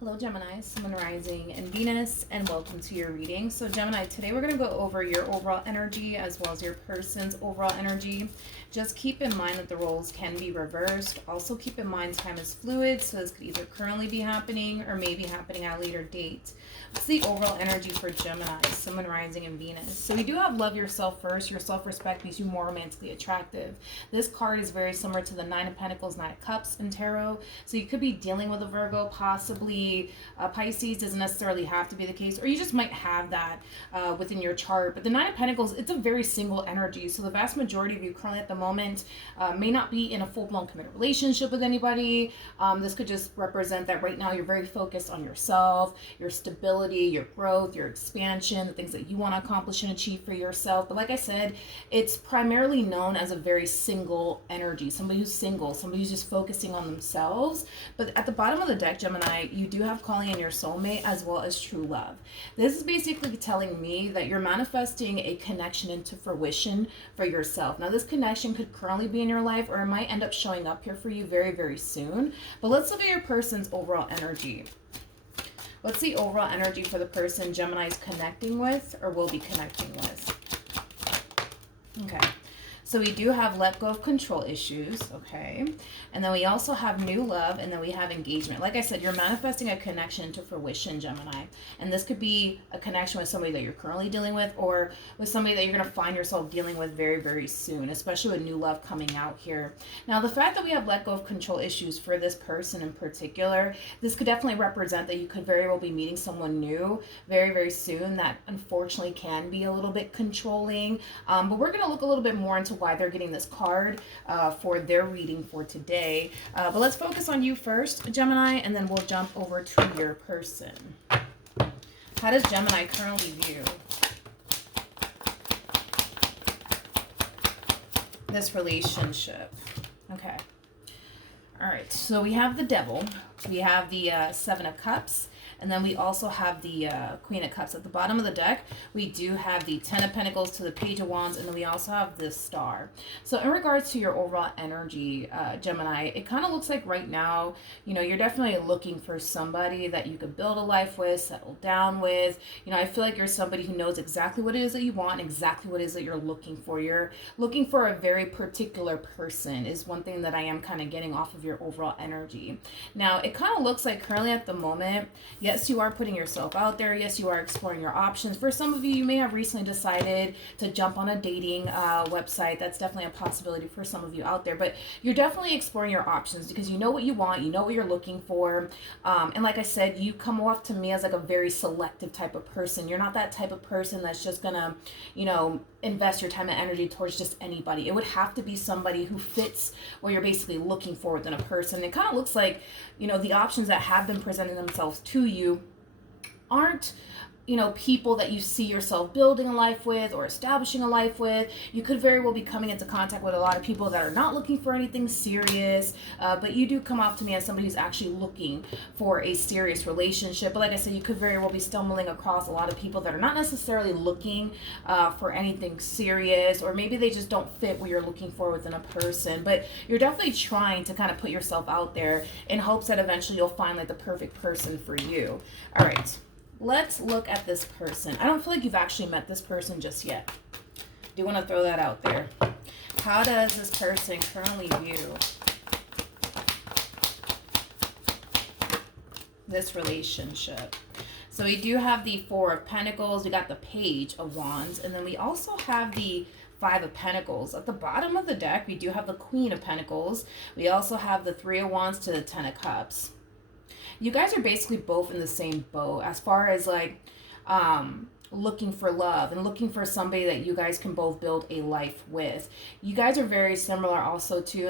Hello Gemini, Sun, Rising, and Venus, and welcome to your reading. So Gemini, today we're going to go over your overall energy as well as your person's overall energy. Just keep in mind that the roles can be reversed. Also keep in mind time is fluid, so this could either currently be happening or maybe happening at a later date. What's the overall energy for Gemini, Sun, Rising, and Venus? So we do have love yourself first. Your self-respect makes you more romantically attractive. This card is very similar to the Nine of Pentacles, Nine of Cups in Tarot. So you could be dealing with a Virgo, possibly Pisces. Doesn't necessarily have to be the case, or you just might have that within your chart. But the Nine of Pentacles, it's a very single energy. So the vast majority of you currently at the moment may not be in a full-blown committed relationship with anybody. This could just represent that right now you're very focused on yourself, your stability, your growth, your expansion, the things that you want to accomplish and achieve for yourself. But like I said, it's primarily known as a very single energy. Somebody who's single, somebody who's just focusing on themselves. But at the bottom of the deck, Gemini, you do have calling in your soulmate as well as true love. This is basically telling me that you're manifesting a connection into fruition for yourself. Now, this connection could currently be in your life, or it might end up showing up here for you very, very soon. But let's look at your person's overall energy. What's the overall energy for the person Gemini is connecting with or will be connecting with? Okay. So we do have let go of control issues, okay? And then we also have new love, and then we have engagement. Like I said, you're manifesting a connection to fruition, Gemini. And this could be a connection with somebody that you're currently dealing with, or with somebody that you're going to find yourself dealing with very, very soon, especially with new love coming out here. Now, the fact that we have let go of control issues for this person in particular, this could definitely represent that you could very well be meeting someone new very, very soon that unfortunately can be a little bit controlling. But we're going to look a little bit more into why they're getting this card for their reading for today. But let's focus on you first, Gemini, and then we'll jump over to your person. How does Gemini currently view this relationship? Okay. All right. So we have the Devil. We have the Seven of Cups. And then we also have the Queen of Cups. At the bottom of the deck, we do have the Ten of Pentacles to the Page of Wands, and then we also have this Star. So in regards to your overall energy, Gemini, it kind of looks like right now, you know, you're definitely looking for somebody that you could build a life with, settle down with. You know, I feel like you're somebody who knows exactly what it is that you want, exactly what it is that you're looking for. You're looking for a very particular person is one thing that I am kind of getting off of your overall energy. Now, it kind of looks like currently at the moment, yes, you are putting yourself out there. Yes, you are exploring your options. For some of you, you may have recently decided to jump on a dating website. That's definitely a possibility for some of you out there. But you're definitely exploring your options because you know what you want. You know what you're looking for. And like I said, you come off to me as like a very selective type of person. You're not that type of person that's just going to, you know, invest your time and energy towards just anybody. It would have to be somebody who fits what you're basically looking for within a person. It kind of looks like, you know, the options that have been presenting themselves to you aren't, you know, people that you see yourself building a life with or establishing a life with. You could very well be coming into contact with a lot of people that are not looking for anything serious, but you do come off to me as somebody who's actually looking for a serious relationship. But like I said, you could very well be stumbling across a lot of people that are not necessarily looking for anything serious, or maybe they just don't fit what you're looking for within a person. But you're definitely trying to kind of put yourself out there in hopes that eventually you'll find like the perfect person for you. All right. Let's look at this person. I don't feel like you've actually met this person just yet. Do want to throw that out there. How does this person currently view this relationship? So we do have the Four of Pentacles. We got the Page of Wands. And then we also have the Five of Pentacles. At the bottom of the deck, we do have the Queen of Pentacles. We also have the Three of Wands to the Ten of Cups. You guys are basically both in the same boat as far as like looking for love and looking for somebody that you guys can both build a life with. You guys are very similar also too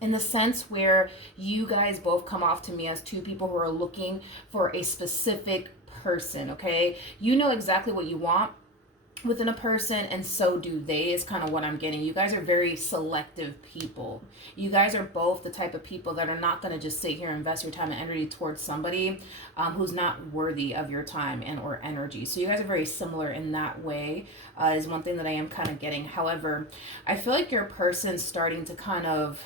in the sense where you guys both come off to me as two people who are looking for a specific person, okay? You know exactly what you want within a person, and so do they, is kind of what I'm getting. You guys are very selective people. You guys are both the type of people that are not going to just sit here and invest your time and energy towards somebody who's not worthy of your time and or energy. So you guys are very similar in that way, is one thing that I am kind of getting. However, I feel like your person's starting to kind of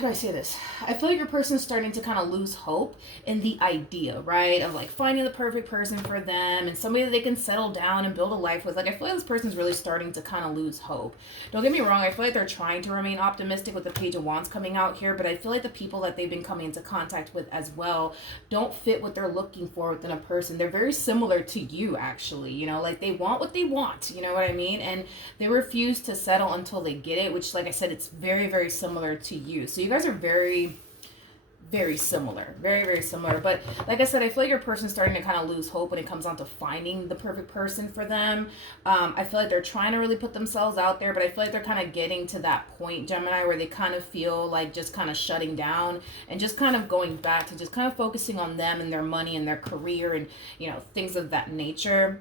how do I say this? I feel like your person's starting to kind of lose hope in the idea, right? Of like finding the perfect person for them and somebody that they can settle down and build a life with. Like, I feel like this person's really starting to kind of lose hope. Don't get me wrong. I feel like they're trying to remain optimistic with the Page of Wands coming out here, but I feel like the people that they've been coming into contact with as well don't fit what they're looking for within a person. They're very similar to you, actually. You know, like they want what they want, you know what I mean? And they refuse to settle until they get it, which, like I said, it's very, very similar to you. So you guys are very, very similar. Very, very similar. But like I said, I feel like your person's starting to kind of lose hope when it comes down to finding the perfect person for them. I feel like they're trying to really put themselves out there, but I feel like they're kind of getting to that point, Gemini, where they kind of feel like just kind of shutting down and just kind of going back to just kind of focusing on them and their money and their career and, you know, things of that nature.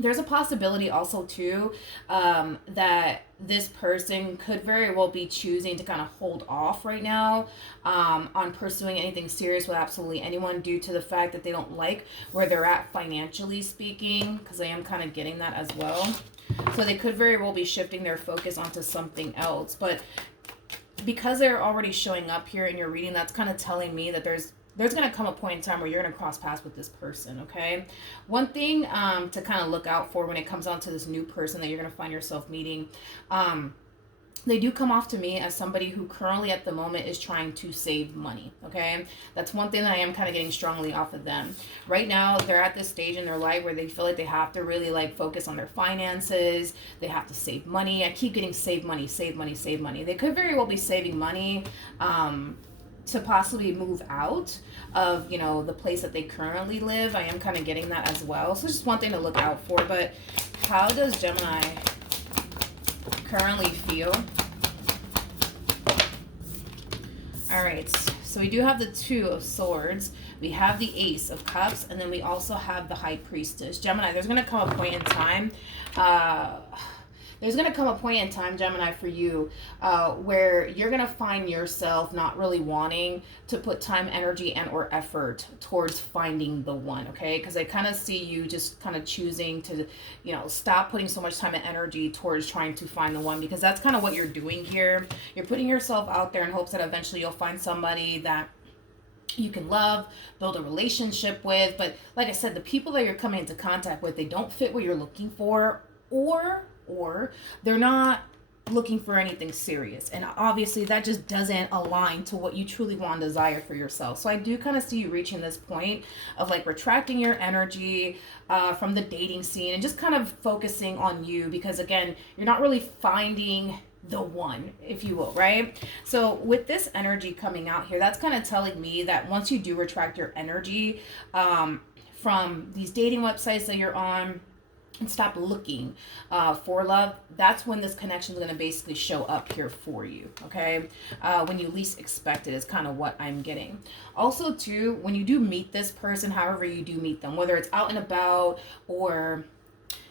There's a possibility also too that this person could very well be choosing to kind of hold off right now on pursuing anything serious with absolutely anyone due to the fact that they don't like where they're at financially speaking, because I am kind of getting that as well. So they could very well be shifting their focus onto something else. But because they're already showing up here in your reading, that's kind of telling me that there's going to come a point in time where you're going to cross paths with this person, okay? One thing to kind of look out for when it comes down to this new person that you're going to find yourself meeting, they do come off to me as somebody who currently at the moment is trying to save money, okay? That's one thing that I am kind of getting strongly off of them. Right now, they're at this stage in their life where they feel like they have to really like focus on their finances. They have to save money. I keep getting save money, save money, save money. They could very well be saving money to possibly move out of, you know, the place that they currently live. I am kind of getting that as well. So just one thing to look out for. But how does Gemini currently feel? All right, so we do have the Two of Swords. We have the Ace of Cups, and then we also have the High Priestess. Gemini, there's going to come a point in time Gemini, for you where you're going to find yourself not really wanting to put time, energy, and or effort towards finding the one, okay? Because I kind of see you just kind of choosing to, you know, stop putting so much time and energy towards trying to find the one, because that's kind of what you're doing here. You're putting yourself out there in hopes that eventually you'll find somebody that you can love, build a relationship with. But like I said, the people that you're coming into contact with, they don't fit what you're looking for, or they're not looking for anything serious. And obviously that just doesn't align to what you truly want and desire for yourself. So I do kind of see you reaching this point of like retracting your energy from the dating scene and just kind of focusing on you, because again, you're not really finding the one, if you will, right? So with this energy coming out here, that's kind of telling me that once you do retract your energy from these dating websites that you're on, and stop looking for love, that's when this connection is going to basically show up here for you, okay? When you least expect it is kind of what I'm getting. Also, too, when you do meet this person, however you do meet them, whether it's out and about or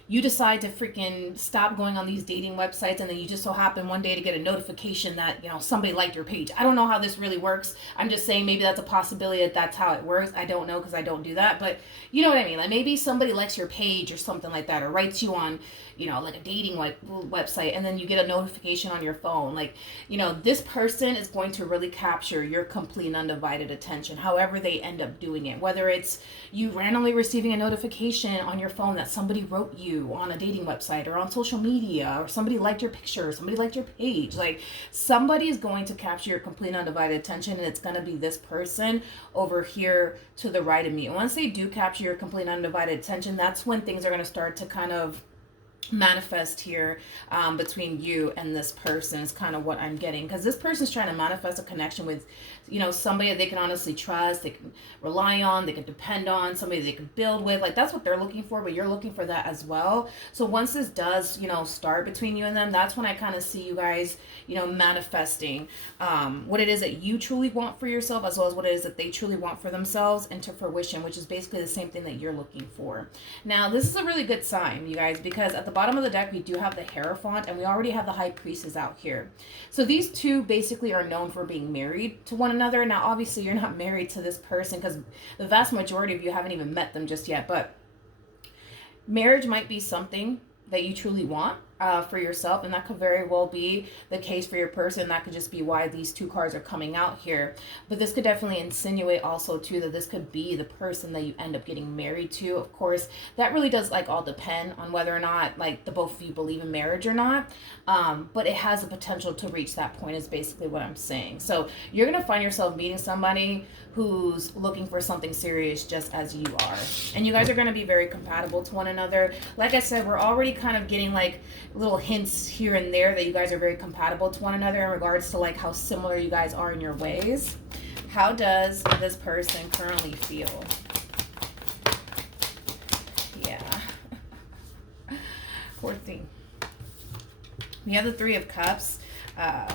you decide to freaking stop going on these dating websites and then you just so happen one day to get a notification that, you know, somebody liked your page. I don't know how this really works. I'm just saying maybe that's a possibility that that's how it works. I don't know, because I don't do that. But you know what I mean? Like maybe somebody likes your page or something like that, or writes you on, you know, like a dating website, and then you get a notification on your phone. Like, you know, this person is going to really capture your complete and undivided attention, however they end up doing it. Whether it's you randomly receiving a notification on your phone that somebody wrote you on a dating website or on social media, or somebody liked your picture, or somebody liked your page. Like somebody is going to capture your complete and undivided attention, and it's going to be this person over here to the right of me. And once they do capture your complete and undivided attention, that's when things are going to start to kind of manifest here between you and this person is kind of what I'm getting, because this person's trying to manifest a connection with, you know, somebody that they can honestly trust, they can rely on, they can depend on, somebody they can build with. Like that's what they're looking for, but you're looking for that as well. So once this does, you know, start between you and them, that's when I kind of see you guys, you know, manifesting what it is that you truly want for yourself, as well as what it is that they truly want for themselves into fruition, which is basically the same thing that you're looking for. Now this is a really good sign, you guys, because at the bottom of the deck we do have the Hierophant, and we already have the High Priestess out here. So these two basically are known for being married to one another. Now obviously you're not married to this person, because the vast majority of you haven't even met them just yet, but marriage might be something that you truly want, for yourself, and that could very well be the case for your person. That could just be why these two cards are coming out here. But this could definitely insinuate also too that this could be the person that you end up getting married to. Of course, that really does like all depend on whether or not like the both of you believe in marriage or not. But it has the potential to reach that point is basically what I'm saying. So you're gonna find yourself meeting somebody who's looking for something serious just as you are, and you guys are going to be very compatible to one another. Like I said, we're already kind of getting like little hints here and there that you guys are very compatible to one another in regards to like how similar you guys are in your ways. How does this person currently feel? Yeah. Poor thing. We have the Three of Cups.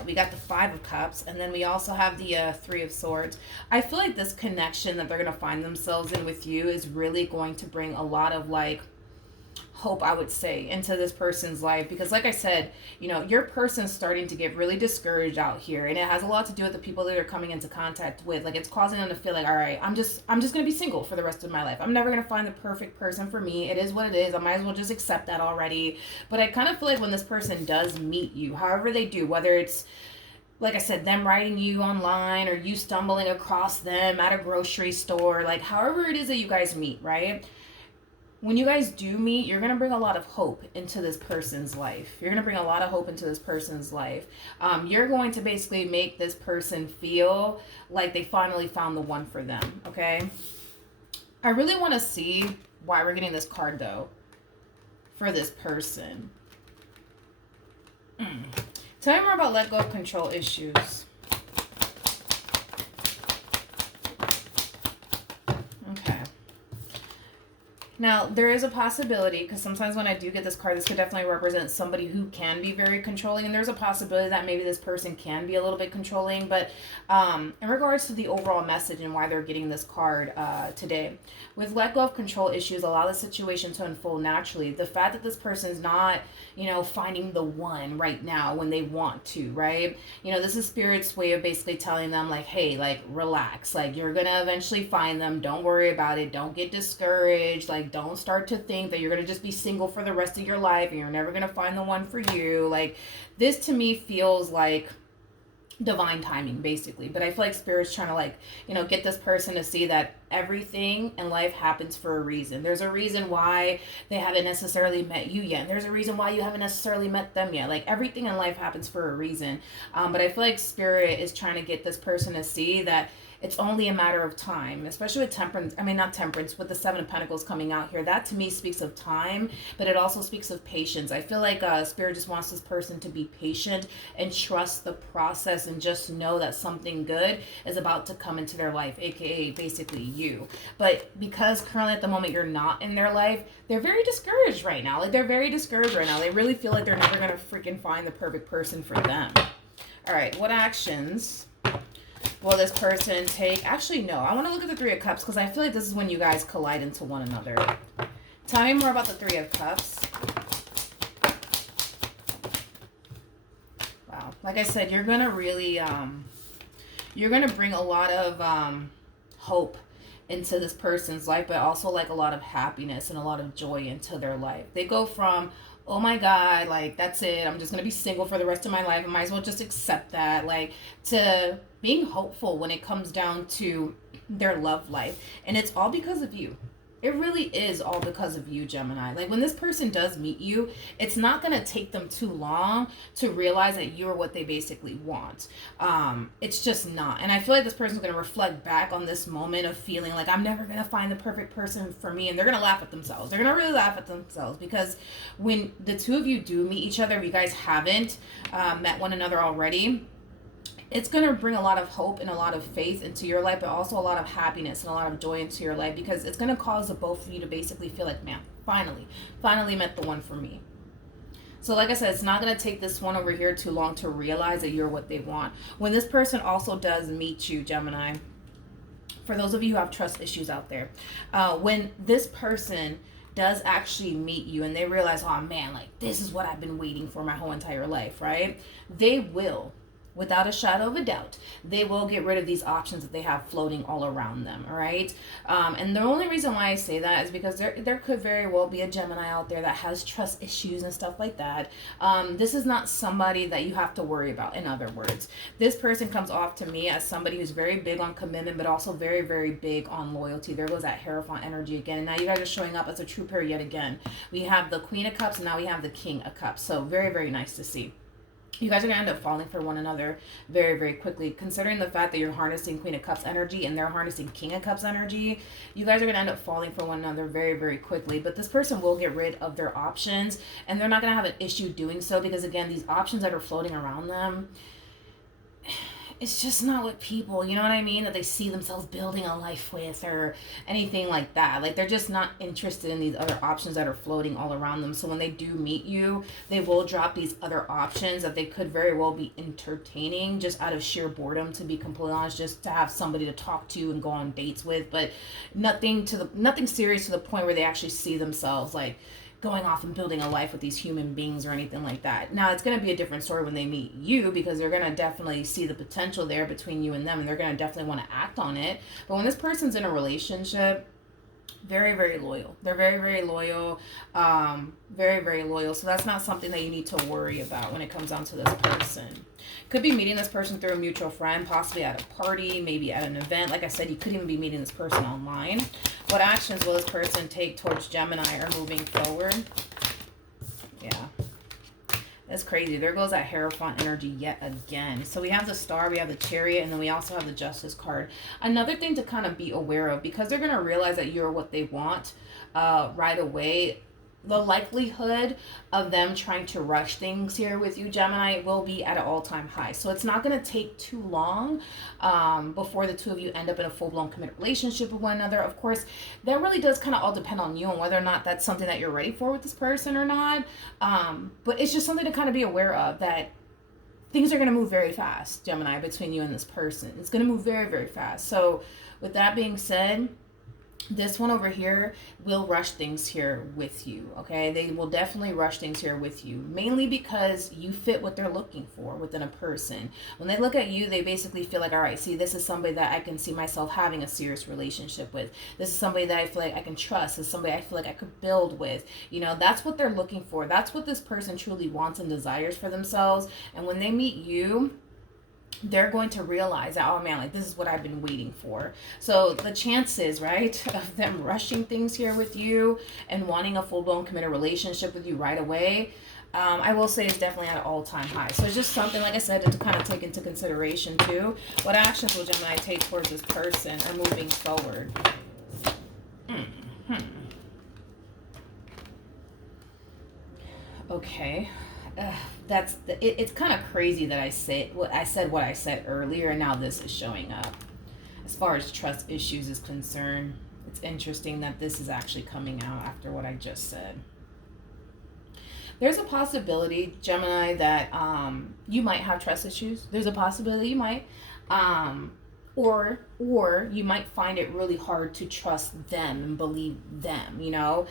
We got the Five of Cups, and then we also have the Three of Swords. I feel like this connection that they're going to find themselves in with you is really going to bring a lot of like hope, I would say, into this person's life, because like I said, you know, your person's starting to get really discouraged out here, and it has a lot to do with the people that are coming into contact with. Like, it's causing them to feel like, all right, I'm just gonna be single for the rest of my life. I'm never gonna find the perfect person for me. It is what it is. I might as well just accept that already. But I kind of feel like when this person does meet you, however they do, whether it's like I said, them writing you online or you stumbling across them at a grocery store, like however it is that you guys meet, right? When you guys do meet, you're going to bring a lot of hope into this person's life. You're going to bring a lot of hope into this person's life. You're going to basically make this person feel like they finally found the one for them, okay? I really want to see why we're getting this card, though, for this person. Tell me more about let go of control issues. Now, there is a possibility, because sometimes when I do get this card, this could definitely represent somebody who can be very controlling, and there's a possibility that maybe this person can be a little bit controlling, but in regards to the overall message and why they're getting this card today, with let go of control issues, allow the situation to unfold naturally. The fact that this person's not, you know, finding the one right now when they want to, right? You know, this is Spirit's way of basically telling them, like, hey, like, relax. Like, you're going to eventually find them. Don't worry about it. Don't get discouraged. Like, don't start to think that you're going to just be single for the rest of your life and you're never going to find the one for you. Like, this to me feels like divine timing, basically. But I feel like Spirit's trying to, like, you know, get this person to see that everything in life happens for a reason. There's a reason why they haven't necessarily met you yet. And there's a reason why you haven't necessarily met them yet. Like, everything in life happens for a reason. But I feel like Spirit is trying to get this person to see that it's only a matter of time, especially with temperance. I mean, not temperance, with the Seven of Pentacles coming out here. That to me speaks of time, but it also speaks of patience. I feel like Spirit just wants this person to be patient and trust the process and just know that something good is about to come into their life, aka basically you. But because currently at the moment you're not in their life, they're very discouraged right now. Like, they're very discouraged right now. They really feel like they're never going to freaking find the perfect person for them. All right, what actions will this person take? Actually, no. I want to look at the Three of Cups because I feel like this is when you guys collide into one another. Tell me more about the Three of Cups. Wow. Like I said, you're going to really, you're going to bring a lot of hope into this person's life, but also like a lot of happiness and a lot of joy into their life. They go from, oh my God, like, that's it, I'm just going to be single for the rest of my life, I might as well just accept that, like, to being hopeful when it comes down to their love life. And it's all because of you. It really is all because of you, Gemini. Like, when this person does meet you, it's not going to take them too long to realize that you're what they basically want. It's just not. And I feel like this person's going to reflect back on this moment of feeling like, I'm never going to find the perfect person for me. And they're going to laugh at themselves. They're going to really laugh at themselves, because when the two of you do meet each other, if you guys haven't met one another already, it's going to bring a lot of hope and a lot of faith into your life, but also a lot of happiness and a lot of joy into your life, because it's going to cause the both of you to basically feel like, man, finally met the one for me. So like I said, it's not going to take this one over here too long to realize that you're what they want. When this person also does meet you, Gemini, for those of you who have trust issues out there, when this person does actually meet you and they realize, oh man, like, this is what I've been waiting for my whole entire life, right? They will without a shadow of a doubt, they will get rid of these options that they have floating all around them, all right? And the only reason why I say that is because there could very well be a Gemini out there that has trust issues and stuff like that. This is not somebody that you have to worry about, in other words. This person comes off to me as somebody who's very big on commitment, but also very, very big on loyalty. There goes that Hierophant energy again. And now you guys are showing up as a true pair yet again. We have the Queen of Cups, and now we have the King of Cups. So very, very nice to see. You guys are going to end up falling for one another very, very quickly. Considering the fact that you're harnessing Queen of Cups energy and they're harnessing King of Cups energy, you guys are going to end up falling for one another very, very quickly. But this person will get rid of their options, and they're not going to have an issue doing so because, again, these options that are floating around them, it's just not what people, you know what I mean, that they see themselves building a life with or anything like that. Like, they're just not interested in these other options that are floating all around them. So when they do meet you, they will drop these other options that they could very well be entertaining just out of sheer boredom, to be completely honest, just to have somebody to talk to and go on dates with, but nothing serious to the point where they actually see themselves like going off and building a life with these human beings or anything like that. Now, it's going to be a different story when they meet you, because they're going to definitely see the potential there between you and them, and they're going to definitely want to act on it. But when this person's in a relationship, very, very loyal. They're very, very loyal. Very, very loyal. So that's not something that you need to worry about when it comes down to this person. Could be meeting this person through a mutual friend, possibly at a party, maybe at an event. Like I said, you could even be meeting this person online. What actions will this person take towards Gemini or moving forward? Yeah. That's crazy. There goes that Hierophant energy yet again. So we have the Star, we have the Chariot, and then we also have the Justice card. Another thing to kind of be aware of, because they're going to realize that you're what they want right away, the likelihood of them trying to rush things here with you, Gemini, will be at an all-time high. So it's not going to take too long before the two of you end up in a full-blown committed relationship with one another. Of course, that really does kind of all depend on you and whether or not that's something that you're ready for with this person or not. But it's just something to kind of be aware of, that things are going to move very fast, Gemini, between you and this person. It's going to move very, very fast. So with that being said, this one over here will rush things here with you, okay? They will definitely rush things here with you, mainly because you fit what they're looking for within a person. When they look at you, they basically feel like, all right, see, this is somebody that I can see myself having a serious relationship with. This is somebody that I feel like I can trust. This is somebody I feel like I could build with. You know, that's what they're looking for. That's what this person truly wants and desires for themselves. And when they meet you, they're going to realize that, oh man, like, this is what I've been waiting for. So the chances, right, of them rushing things here with you and wanting a full-blown committed relationship with you right away, I will say is definitely at an all-time high. So it's just something, like I said, to kind of take into consideration too. What actions will Gemini take towards this person or moving forward? Okay. It's kind of crazy that I said what I said earlier, and now this is showing up. As far as trust issues is concerned, it's interesting that this is actually coming out after what I just said. There's a possibility, Gemini, that you might have trust issues. There's a possibility you might. Or you might find it really hard to trust them and believe them, you know?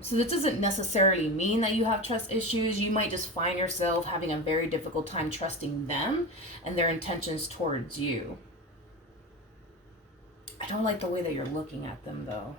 So this doesn't necessarily mean that you have trust issues. You might just find yourself having a very difficult time trusting them and their intentions towards you. I don't like the way that you're looking at them, though.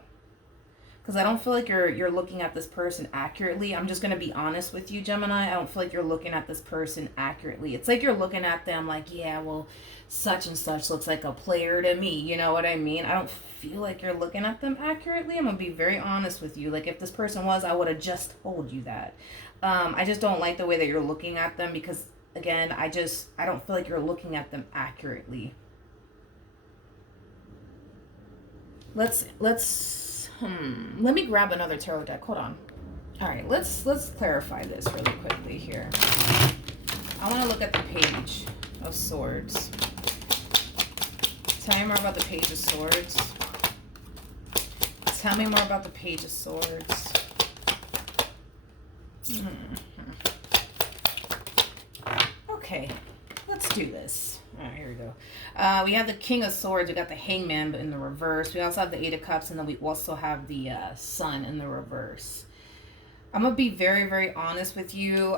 Because I don't feel like you're looking at this person accurately. I'm just going to be honest with you, Gemini. I don't feel like you're looking at this person accurately. It's like you're looking at them like, yeah, well, such and such looks like a player to me. You know what I mean? I don't feel like you're looking at them accurately. I'm going to be very honest with you. Like, if this person was, I would have just told you that. I just don't like the way that you're looking at them because, again, I don't feel like you're looking at them accurately. Let me grab another tarot deck. Hold on. All right, let's clarify this really quickly here. I want to look at the Page of Swords. Tell me more about the Page of Swords. Tell me more about the Page of Swords. Okay, let's do this. All right, here we go. We have the King of Swords. We got the Hangman, but in the reverse. We also have the Eight of Cups, and then we also have the Sun in the reverse. I'm gonna be very, very honest with you.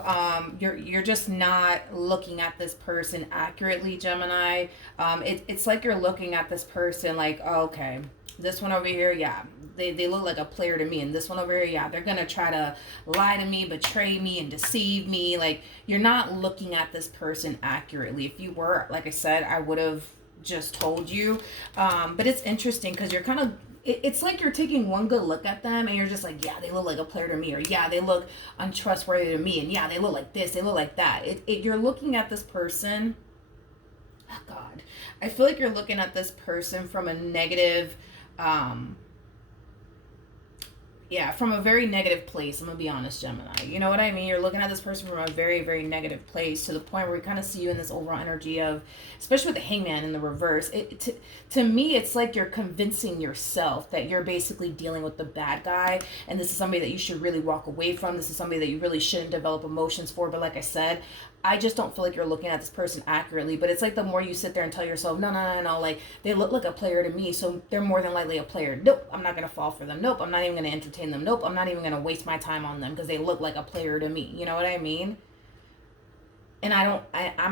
You're just not looking at this person accurately, Gemini. It's like you're looking at this person like, oh, okay, this one over here, yeah, they look like a player to me, and this one over here, yeah, they're gonna try to lie to me, betray me, and deceive me. Like, you're not looking at this person accurately. If you were, like I said, I would have just told you. But it's interesting because you're kind of, it's like you're taking one good look at them and you're just like, yeah, they look like a player to me, or yeah, they look untrustworthy to me, and yeah, they look like this, they look like that. You're looking at this person, oh God, I feel like you're looking at this person from a negative, from a very negative place. I'm gonna be honest, Gemini. You know what I mean? You're looking at this person from a very, very negative place, to the point where we kind of see you in this overall energy of, especially with the Hangman in the reverse. To me, it's like you're convincing yourself that you're basically dealing with the bad guy, and this is somebody that you should really walk away from. This is somebody that you really shouldn't develop emotions for. But like I said, I just don't feel like you're looking at this person accurately. But it's like the more you sit there and tell yourself, no, like, they look like a player to me, so they're more than likely a player. Nope, I'm not going to fall for them. Nope, I'm not even going to entertain them. Nope, I'm not even going to waste my time on them because they look like a player to me. You know what I mean? And I'm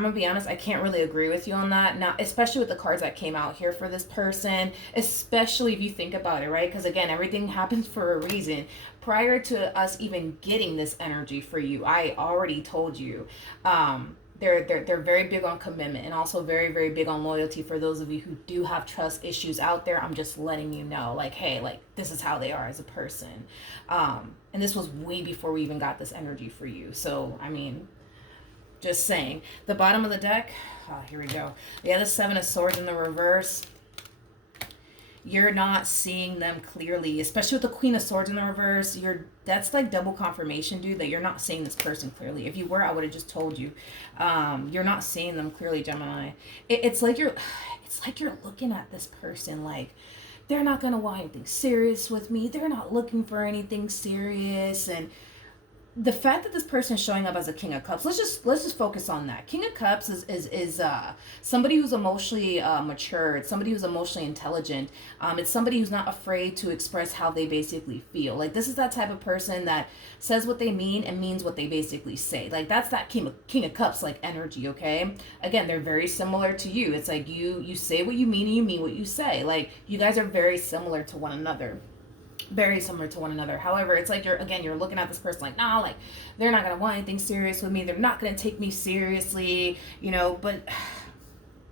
going to be honest, I can't really agree with you on that. Now, especially with the cards that came out here for this person, especially if you think about it, right? Because again, everything happens for a reason. Prior to us even getting this energy for you, I already told you, they're very big on commitment, and also very, very big on loyalty. For those of you who do have trust issues out there, I'm just letting you know, like, hey, like, this is how they are as a person. And this was way before we even got this energy for you. So, I mean, just saying. The bottom of the deck, here we go. Yeah, the Seven of Swords in the reverse. You're not seeing them clearly, especially with the Queen of Swords in the reverse. That's like double confirmation, dude, that you're not seeing this person clearly. If you were, I would have just told you. You're not seeing them clearly, Gemini. It's like you're looking at this person like, they're not gonna want anything serious with me. They're not looking for anything serious. And the fact that this person is showing up as a King of Cups, let's just focus on that. King of Cups is somebody who's emotionally mature. It's somebody who's emotionally intelligent. It's somebody who's not afraid to express how they basically feel. Like, this is that type of person that says what they mean and means what they basically say. Like, that's that King of Cups like energy. Okay, again, they're very similar to you. It's like you say what you mean and you mean what you say. Like, you guys are very similar to one another. Very similar to one another. However, it's like you're looking at this person like, nah, like, they're not gonna want anything serious with me. They're not gonna take me seriously, you know. But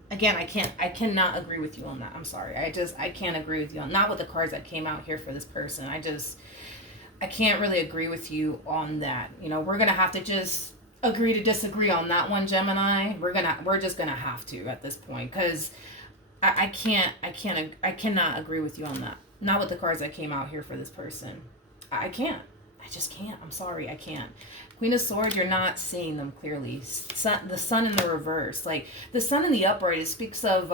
again, I cannot agree with you on that. I'm sorry. I can't agree with you on, not with the cards that came out here for this person. I can't really agree with you on that. You know, we're gonna have to just agree to disagree on that one, Gemini. We're just gonna have to at this point, because I cannot agree with you on that. Not with the cards that came out here for this person. I can't. I just can't. I'm sorry. I can't. Queen of Swords, you're not seeing them clearly. The Sun in the reverse. Like, the Sun in the upright, it speaks of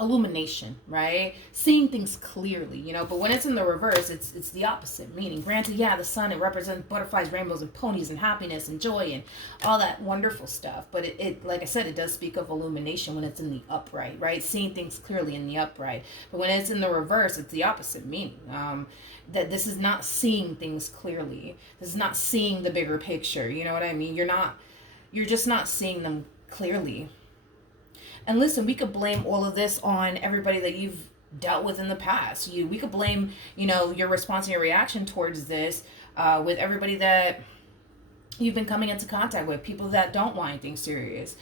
illumination, right? Seeing things clearly, you know. But when it's in the reverse, it's the opposite. Meaning, granted, yeah, the sun, it represents butterflies, rainbows, and ponies, and happiness, and joy, and all that wonderful stuff. But it like I said, it does speak of illumination when it's in the upright, right? Seeing things clearly in the upright. But when it's in the reverse, it's the opposite meaning. That this is not seeing things clearly. This is not seeing the bigger picture. You know what I mean? You're just not seeing them clearly. And listen, we could blame all of this on everybody that you've dealt with in the past. We could blame, you know, your response and your reaction towards this with everybody that you've been coming into contact with. People that don't want anything serious.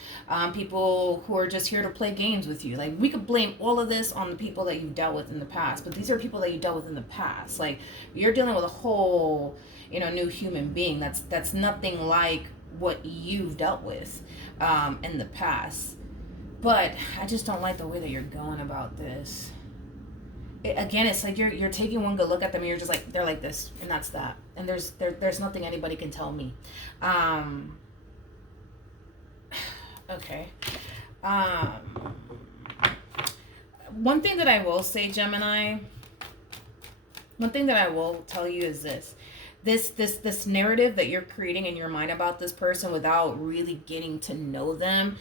People who are just here to play games with you. Like, we could blame all of this on the people that you've dealt with in the past. But these are people that you dealt with in the past. Like, you're dealing with a whole, you know, new human being. That's nothing like what you've dealt with in the past. But I just don't like the way that you're going about this. Again, it's like you're taking one good look at them and you're just like, they're like this, and that's that. And there's nothing anybody can tell me. Okay. One thing that I will say, Gemini, one thing that I will tell you is this narrative that you're creating in your mind about this person without really getting to know them,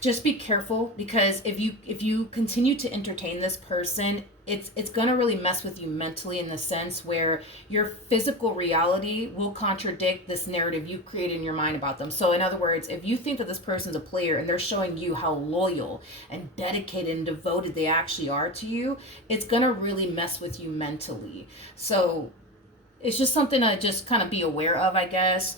just be careful, because if you continue to entertain this person, it's gonna really mess with you mentally, in the sense where your physical reality will contradict this narrative you create in your mind about them. So in other words, if you think that this person's a player and they're showing you how loyal and dedicated and devoted they actually are to you, it's gonna really mess with you mentally. So it's just something to just kind of be aware of, I guess,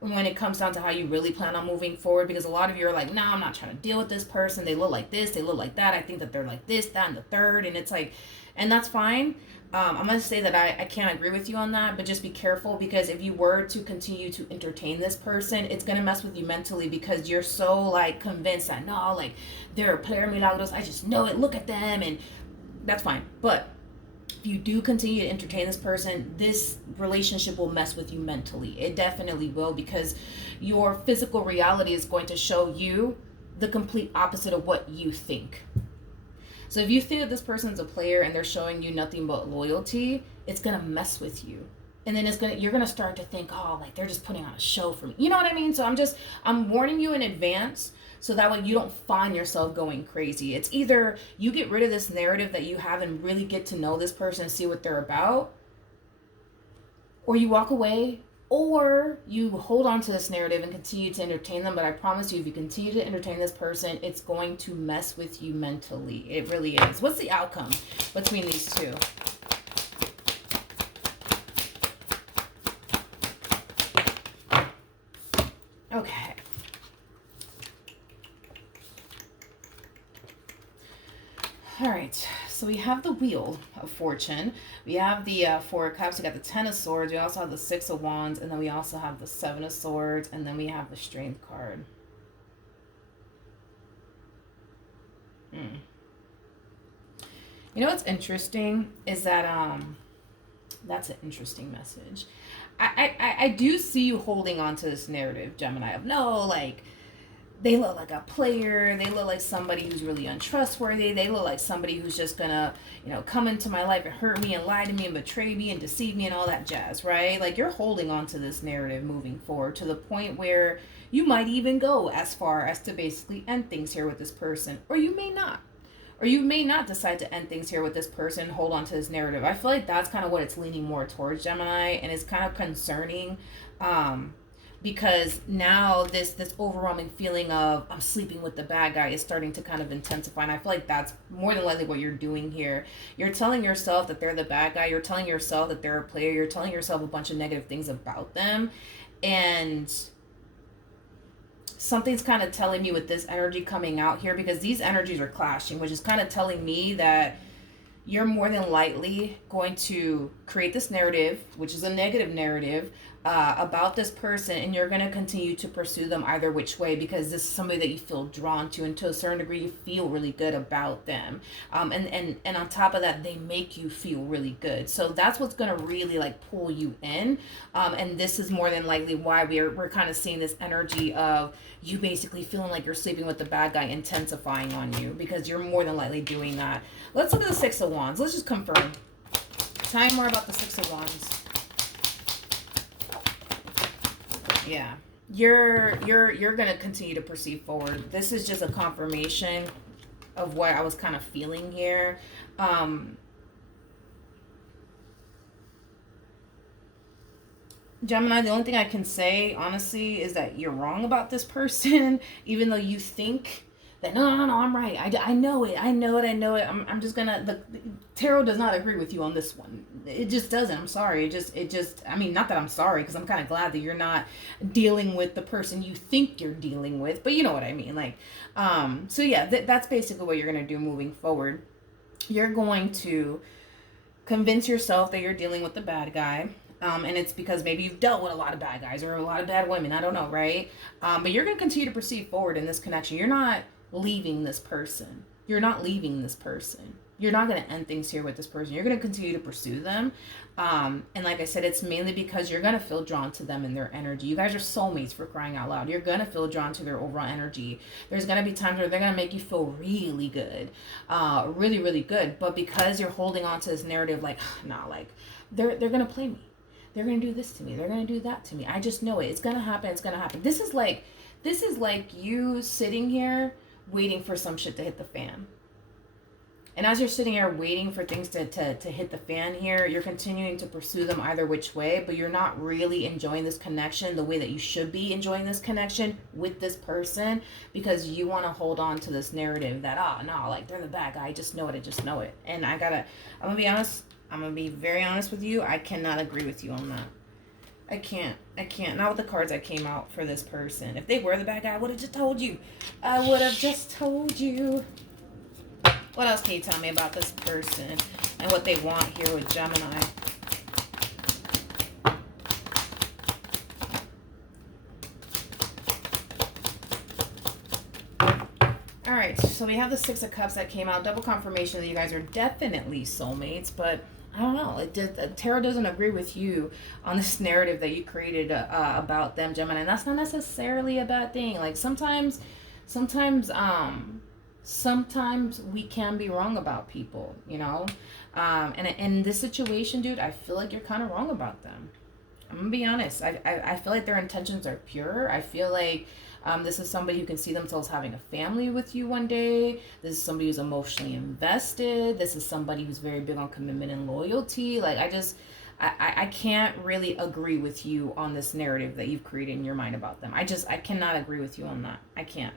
when it comes down to how you really plan on moving forward. Because a lot of you are like, no, I'm not trying to deal with this person. They look like this, they look like that. I think that they're like this, that, and the third. And it's like, and that's fine. I'm going to say that I can't agree with you on that, but just be careful, because if you were to continue to entertain this person, it's going to mess with you mentally, because you're so like convinced that, no, like they're a player milagros. I just know it. Look at them. And that's fine. But if you do continue to entertain this person, this relationship will mess with you mentally. It definitely will, because your physical reality is going to show you the complete opposite of what you think. So if you think that this person's a player and they're showing you nothing but loyalty, it's going to mess with you. And then you're going to start to think, oh, like they're just putting on a show for me. You know what I mean? So I'm warning you in advance, so that way you don't find yourself going crazy. It's either you get rid of this narrative that you have and really get to know this person and see what they're about, or you walk away, or you hold on to this narrative and continue to entertain them. But I promise you, if you continue to entertain this person, it's going to mess with you mentally. It really is. What's the outcome between these two? Okay. All right, so we have the Wheel of Fortune. We have the Four of Cups. We got the Ten of Swords. We also have the Six of Wands. And then we also have the Seven of Swords. And then we have the Strength card. You know what's interesting is that that's an interesting message. I do see you holding on to this narrative, Gemini, of no, like, they look like a player. They look like somebody who's really untrustworthy. They look like somebody who's just gonna, come into my life and hurt me and lie to me and betray me and deceive me and all that jazz, right? Like, you're holding on to this narrative moving forward, to the point where you might even go as far as to basically end things here with this person. Or you may not. Or you may not decide to end things here with this person, hold on to this narrative. I feel like that's kind of what it's leaning more towards, Gemini, and it's kind of concerning. Because now this overwhelming feeling of I'm sleeping with the bad guy is starting to kind of intensify. And I feel like that's more than likely what you're doing here. You're telling yourself that they're the bad guy. You're telling yourself that they're a player. You're telling yourself a bunch of negative things about them. And something's kind of telling me with this energy coming out here, because these energies are clashing, which is kind of telling me that you're more than likely going to create this narrative, which is a negative narrative, about this person, and you're going to continue to pursue them either which way, because this is somebody that you feel drawn to, and to a certain degree you feel really good about them, and on top of that, they make you feel really good. So that's what's going to really like pull you in, and this is more than likely why we're kind of seeing this energy of you basically feeling like you're sleeping with the bad guy intensifying on you, because you're more than likely doing that. Let's look at the Six of Wands. Let's just confirm. Tell me more about the Six of Wands. Yeah, you're gonna continue to proceed forward. This is just a confirmation of what I was kind of feeling here. Gemini, the only thing I can say honestly is that you're wrong about this person, even though you think that no, I'm right. I know it. I'm just gonna. The tarot does not agree with you on this one. It just doesn't. I'm sorry. It just. I mean, not that I'm sorry, because I'm kind of glad that you're not dealing with the person you think you're dealing with. But you know what I mean. Like, so yeah, that's basically what you're gonna do moving forward. You're going to convince yourself that you're dealing with the bad guy. And it's because maybe you've dealt with a lot of bad guys or a lot of bad women. I don't know, right? But you're going to continue to proceed forward in this connection. You're not leaving this person. You're not leaving this person. You're not going to end things here with this person. You're going to continue to pursue them. And like I said, it's mainly because you're going to feel drawn to them and their energy. You guys are soulmates, for crying out loud. You're going to feel drawn to their overall energy. There's going to be times where they're going to make you feel really good. Really, really good. But because you're holding on to this narrative, like, nah, like, they're going to play me. They're going to do this to me. They're going to do that to me. I just know it. It's going to happen. It's going to happen. This is like This is like you sitting here waiting for some shit to hit the fan. And as you're sitting here waiting for things to hit the fan here, you're continuing to pursue them either which way, but you're not really enjoying this connection the way that you should be enjoying this connection with this person, because you want to hold on to this narrative that, oh, no, like, they're the bad guy. I just know it. And I'm going to be honest. I'm going to be very honest with you. I cannot agree with you on that. I can't. Not with the cards that came out for this person. If they were the bad guy, I would have just told you. What else can you tell me about this person and what they want here with Gemini? All right, so we have the Six of Cups that came out. Double confirmation that you guys are definitely soulmates, but I don't know. Tarot doesn't agree with you on this narrative that you created about them, Gemini. And that's not necessarily a bad thing. Like, sometimes we can be wrong about people, you know? And in this situation, dude, I feel like you're kind of wrong about them. I'm gonna be honest. I feel like their intentions are pure. I feel like this is somebody who can see themselves having a family with you one day. This is somebody who's emotionally invested. This is somebody who's very big on commitment and loyalty. Like, I can't really agree with you on this narrative that you've created in your mind about them. I cannot agree with you on that. I can't.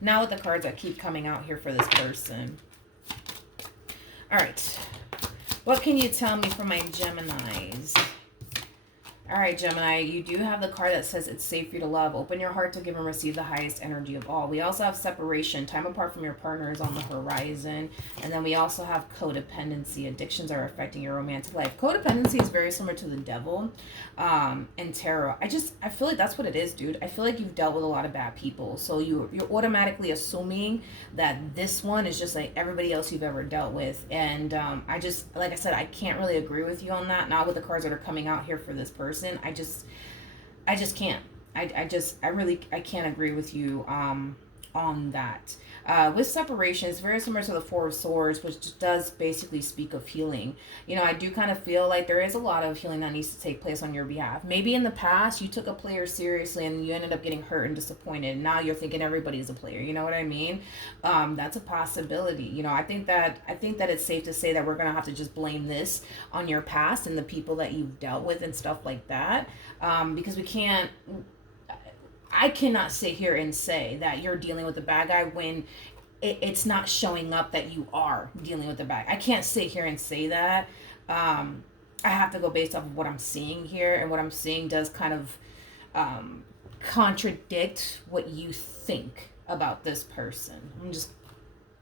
Now with the cards that keep coming out here for this person. All right. What can you tell me for my Geminis? All right, Gemini, you do have the card that says it's safe for you to love. Open your heart to give and receive the highest energy of all. We also have separation. Time apart from your partner is on the horizon. And then we also have codependency. Addictions are affecting your romantic life. Codependency is very similar to the devil and tarot. I feel like that's what it is, dude. I feel like you've dealt with a lot of bad people. So you're automatically assuming that this one is just like everybody else you've ever dealt with. And like I said, I can't really agree with you on that. Not with the cards that are coming out here for this person. I just can't. I can't agree with you on that. With separation, it's very similar to the Four of Swords, which does basically speak of healing. You know, I do kind of feel like there is a lot of healing that needs to take place on your behalf. Maybe in the past you took a player seriously and you ended up getting hurt and disappointed. Now you're thinking everybody's a player. You know what I mean? That's a possibility. You know, I think that it's safe to say that we're gonna have to just blame this on your past and the people that you've dealt with and stuff like that, because I cannot sit here and say that you're dealing with the bad guy when it's not showing up that you are dealing with the bad guy. I can't sit here and say that. I have to go based off of what I'm seeing here, and what I'm seeing does kind of contradict what you think about this person.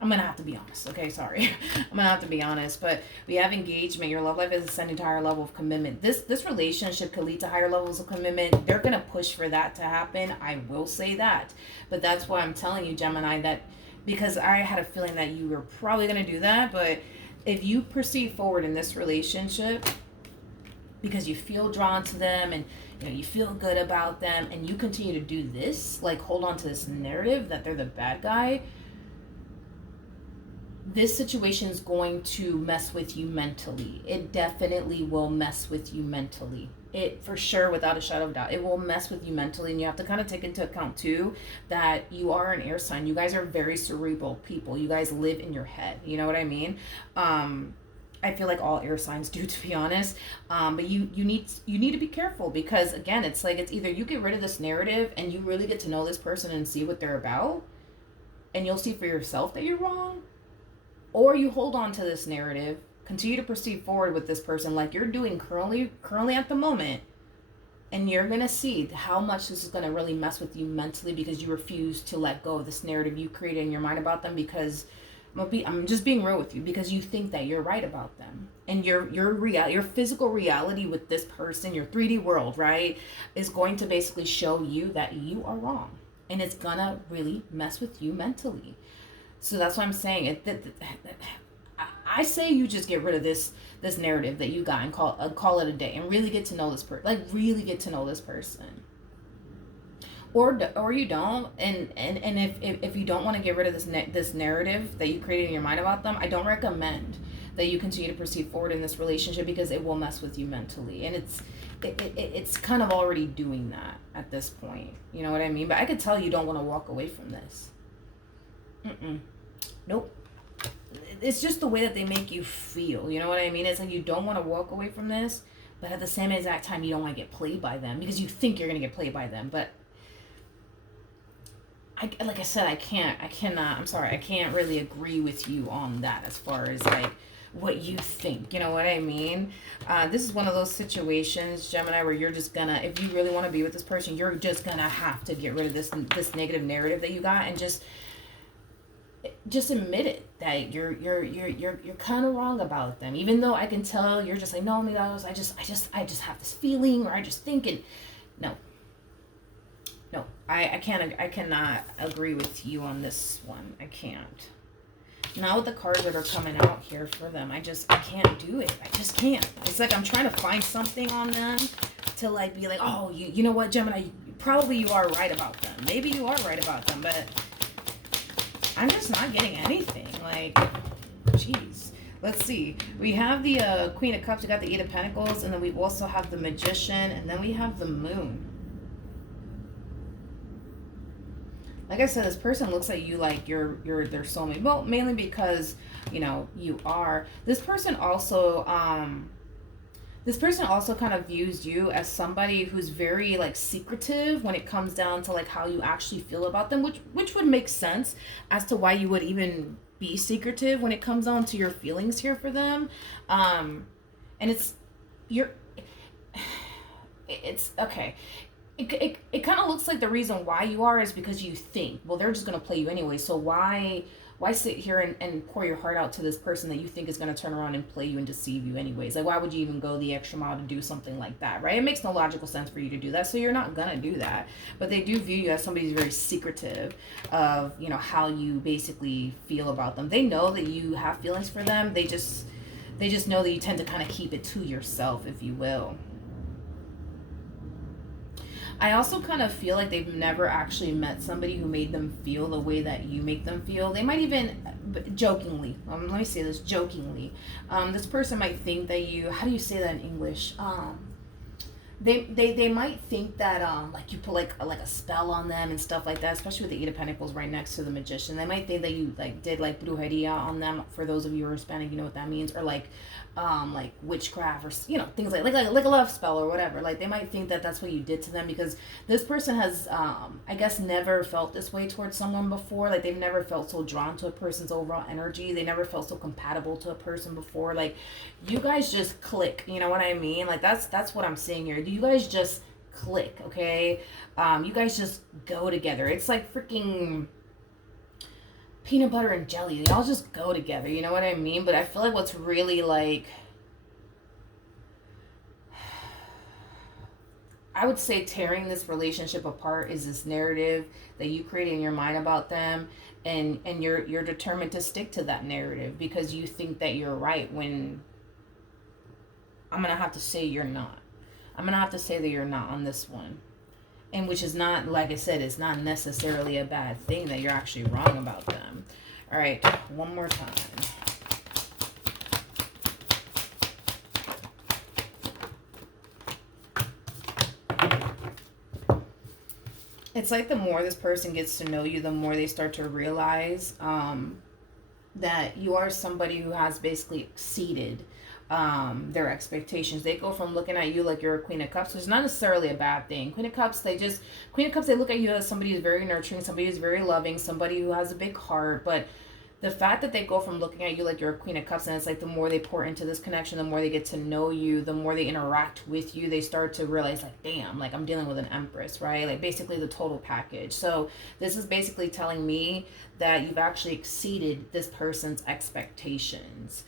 I'm going to have to be honest. Okay, sorry. I'm going to have to be honest. But we have engagement. Your love life is ascending to a higher level of commitment. This relationship could lead to higher levels of commitment. They're going to push for that to happen. I will say that. But that's why I'm telling you, Gemini, that because I had a feeling that you were probably going to do that. But if you proceed forward in this relationship because you feel drawn to them and you feel good about them, and you continue to do this, like hold on to this narrative that they're the bad guy, this situation is going to mess with you mentally. It definitely will mess with you mentally. It, for sure, without a shadow of doubt, it will mess with you mentally. And you have to kind of take into account, too, that you are an air sign. You guys are very cerebral people. You guys live in your head. You know what I mean? I feel like all air signs do, to be honest. But you need to be careful, because, again, it's like it's either you get rid of this narrative and you really get to know this person and see what they're about, and you'll see for yourself that you're wrong, or you hold on to this narrative, continue to proceed forward with this person like you're doing currently at the moment, and you're going to see how much this is going to really mess with you mentally because you refuse to let go of this narrative you created in your mind about them, because I'm just being real with you, because you think that you're right about them. And your physical reality with this person, your 3D world, right, is going to basically show you that you are wrong. And it's going to really mess with you mentally. So that's what I'm saying. I say you just get rid of this narrative that you got and call it a day, and really get to know this person. Like, really get to know this person. Or you don't. And if you don't want to get rid of this narrative that you created in your mind about them, I don't recommend that you continue to proceed forward in this relationship, because it will mess with you mentally. And it's kind of already doing that at this point. You know what I mean? But I could tell you don't want to walk away from this. Nope. It's just the way that they make you feel. You know what I mean? It's like you don't want to walk away from this, but at the same exact time, you don't want to get played by them because you think you're going to get played by them. But like I said, I cannot, I'm sorry, I can't really agree with you on that as far as like what you think. You know what I mean? This is one of those situations, Gemini, where you're just gonna, if you really want to be with this person, you're just gonna have to get rid of this negative narrative that you got and just admit it that you're kind of wrong about them, even though I can tell you're just like, no, amigos, I just have this feeling, or I just think it. No, I cannot agree with you on this one. I can't. Now with the cards that are coming out here for them, I can't do it. I just can't. It's like I'm trying to find something on them to like be like, oh, you know what, Gemini, probably you are right about them. Maybe you are right about them, but I'm just not getting anything. Like, jeez. Let's see. We have the Queen of Cups. We got the Eight of Pentacles, and then we also have the Magician, and then we have the Moon. Like I said, this person looks like you, like you're their soulmate. Well, mainly because, you know, you are. This person also kind of views you as somebody who's very like secretive when it comes down to like how you actually feel about them, which would make sense as to why you would even be secretive when it comes down to your feelings here for them. And it's okay. It kind of looks like the reason why you are is because you think, well, they're just going to play you anyway. So why sit here and pour your heart out to this person that you think is going to turn around and play you and deceive you anyways? Like, why would you even go the extra mile to do something like that, right? It makes no logical sense for you to do that. So you're not going to do that. But they do view you as somebody who's very secretive of, you know, how you basically feel about them. They know that you have feelings for them. They just know that you tend to kind of keep it to yourself, if you will. I also kind of feel like they've never actually met somebody who made them feel the way that you make them feel. They might even, jokingly, let me say this, jokingly, this person might think that you, how do you say that in English? They might think that like you put like a spell on them and stuff like that, especially with the Eight of Pentacles right next to the Magician. They might think that you like did like brujeria on them. For those of you who are Hispanic, you know what that means, or like witchcraft, or you know, things like a love spell or whatever. Like they might think that that's what you did to them, because this person has I guess never felt this way towards someone before. Like they've never felt so drawn to a person's overall energy. They never felt so compatible to a person before. Like you guys just click, you know what I mean? Like that's what I'm seeing here. You guys just click, okay? You guys just go together. It's like freaking peanut butter and jelly. They all just go together, you know what I mean? But I feel like what's really like, I would say tearing this relationship apart is this narrative that you create in your mind about them, and you're determined to stick to that narrative because you think that you're right, when I'm gonna have to say you're not. I'm gonna have to say that you're not on this one. And which is not, like I said, it's not necessarily a bad thing that you're actually wrong about them. All right, one more time. It's like the more this person gets to know you, the more they start to realize that you are somebody who has basically exceeded their expectations. They go from looking at you like you're a Queen of Cups, which is not necessarily a bad thing. Queen of Cups, they look at you as somebody who's very nurturing, somebody who's very loving, somebody who has a big heart. But the fact that they go from looking at you like you're a Queen of Cups, and it's like the more they pour into this connection, the more they get to know you, the more they interact with you, they start to realize like, damn, like I'm dealing with an Empress, right? Like basically the total package. So this is basically telling me that you've actually exceeded this person's expectations.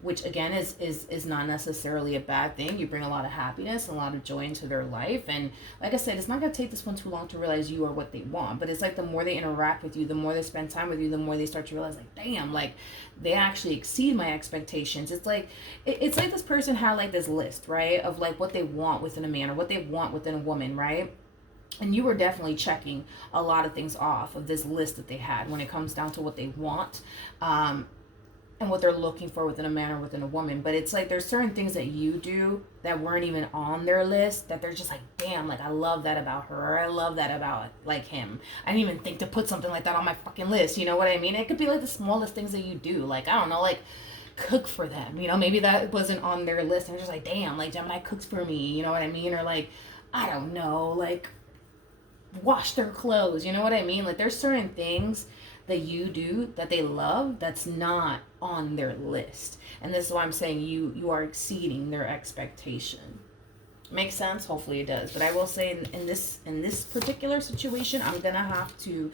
Which again is not necessarily a bad thing. You bring a lot of happiness and a lot of joy into their life. And like I said, it's not going to take this one too long to realize you are what they want. But it's like the more they interact with you, the more they spend time with you, the more they start to realize like, damn, like they actually exceed my expectations. It's like this person had like this list, right, of like what they want within a man or what they want within a woman, right? And you were definitely checking a lot of things off of this list that they had when it comes down to what they want. and what they're looking for within a man or within a woman. But it's like there's certain things that you do that weren't even on their list that they're just like, damn, like I love that about her, or I love that about like him. I didn't even think to put something like that on my fucking list. You know what I mean? It could be like the smallest things that you do. Like, I don't know, like cook for them. You know, maybe that wasn't on their list. And they're just like, damn, like Gemini cooks for me. You know what I mean? Or like, I don't know, like wash their clothes. You know what I mean? Like there's certain things that you do that they love that's not on their list, and this is why I'm saying you are exceeding their expectation. Makes sense? Hopefully it does. But I will say in this particular situation, I'm gonna have to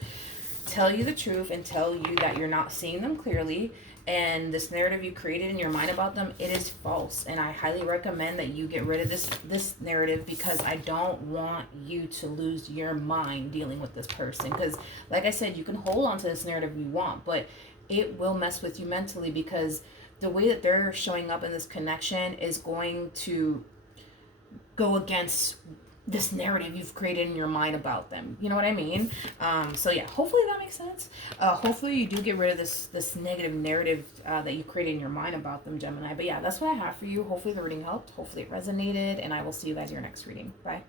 tell you the truth and tell you that you're not seeing them clearly, and this narrative you created in your mind about them, it is false. And I highly recommend that you get rid of this narrative, because I don't want you to lose your mind dealing with this person. Because like I said, you can hold on to this narrative you want, but it will mess with you mentally, because the way that they're showing up in this connection is going to go against this narrative you've created in your mind about them. You know what I mean? So yeah, hopefully that makes sense. Hopefully you do get rid of this negative narrative that you created in your mind about them, Gemini. But yeah, that's what I have for you. Hopefully the reading helped. Hopefully it resonated, and I will see you guys in your next reading. Bye.